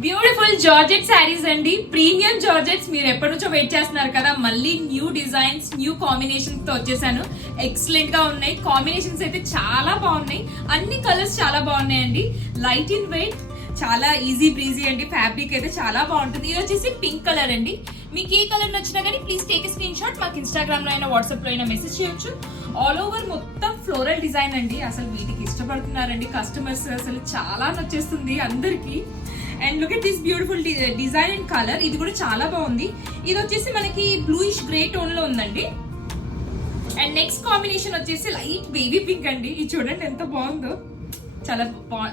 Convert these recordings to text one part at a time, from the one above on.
Beautiful georgette saris అండి, premium georgettes. మీరు ఎప్పటి నుంచో వెయిట్ చేస్తున్నారు కదా, మళ్ళీ న్యూ డిజైన్స్ న్యూ కాంబినేషన్స్ తో వచ్చేసాను. ఎక్సలెంట్ గా ఉన్నాయి, కాంబినేషన్స్ అయితే చాలా బాగున్నాయి, అన్ని కలర్స్ చాలా బాగున్నాయండి. లైట్ ఇన్ వెయిట్, చాలా ఈజీ బ్రీజీ అండి. ఫ్యాబ్రిక్ అయితే చాలా బాగుంటుంది. ఇది వచ్చేసి పింక్ కలర్ అండి. మీకు ఏ కలర్ నచ్చినా కానీ ప్లీజ్ టేక్ స్క్రీన్ షాట్, మాకు ఇన్స్టాగ్రామ్ లో అయినా వాట్సాప్ లో అయినా మెసేజ్ చేయొచ్చు. ఆల్ ఓవర్ మొత్తం ఫ్లోరల్ డిజైన్ అండి. అసలు వీటికి ఇష్టపడుతున్నారండి కస్టమర్స్, అసలు చాలా నచ్చేస్తుంది అందరికి. And look at this beautiful design and colour, ఇది కూడా చాలా బాగుంది. ఇది వచ్చేసి మనకి బ్లూయిష్ గ్రే టోన్ లో ఉందండి. అండ్ నెక్స్ట్ కాంబినేషన్ వచ్చేసి లైట్ బేబీ పింక్ అండి. ఇది చూడండి ఎంత బాగుందో, చాలా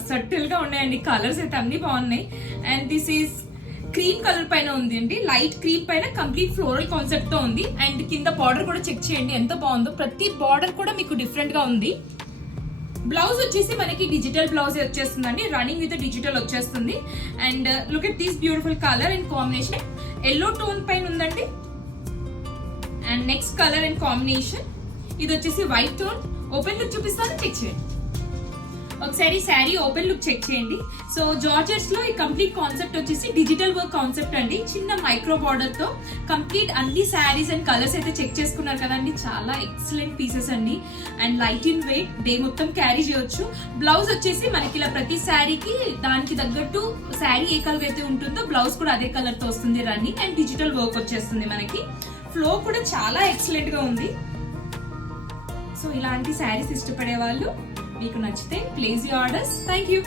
సటిల్ గా ఉన్నాయండి. కలర్స్ అయితే అన్ని బాగున్నాయి. And this is cream colour పైన ఉంది అండి, లైట్ క్రీమ్ పైన కంప్లీట్ ఫ్లోరల్ కాన్సెప్ట్ తో ఉంది. అండ్ కింద బార్డర్ కూడా చెక్ చేయండి ఎంత బాగుందో, ప్రతి బార్డర్ కూడా మీకు డిఫరెంట్ గా ఉంది. బ్లౌజ్ వచ్చేసి మనకి డిజిటల్ బ్లౌజ్ వచ్చేస్తుందండి, రన్నింగ్ విత్ డిజిటల్ వచ్చేస్తుంది. And look at this beautiful colour and combination, yellow tone పైన ఉందండి. And next colour and combination, ఇది వచ్చేసి వైట్ టోన్. ఓపెన్ లుక్ చూపిస్తాను, చెక్ చేయండి ఒకసారి. శారీ ఓపెన్ లుక్ చెక్ చేయండి. సో జార్జెట్స్ లో ఈ కంప్లీట్ కాన్సెప్ట్ వచ్చేసి డిజిటల్ వర్క్ కాన్సెప్ట్ అండి, చిన్న మైక్రో బార్డర్ తో కంప్లీట్ అన్ని శారీస్ అండ్ కలర్స్ అయితే చెక్ చేసుకున్నారు కదండి. చాలా ఎక్సలెంట్ పీసెస్ అండి. And light in weight, day మొత్తం క్యారీ చేయొచ్చు. బ్లౌజ్ వచ్చేసి మనకి ఇలా ప్రతి శారీకి దానికి తగ్గట్టు శారీ ఏ కలర్ అయితే ఉంటుందో బ్లౌజ్ కూడా అదే కలర్ తో వస్తుంది రన్నింగ్. అండ్ డిజిటల్ వర్క్ వచ్చేస్తుంది మనకి. ఫ్లో కూడా చాలా ఎక్సలెంట్ గా ఉంది. సో ఇలాంటి శారీస్ ఇష్టపడే వాళ్ళు, మీకు నచ్చితే place your orders. Thank you.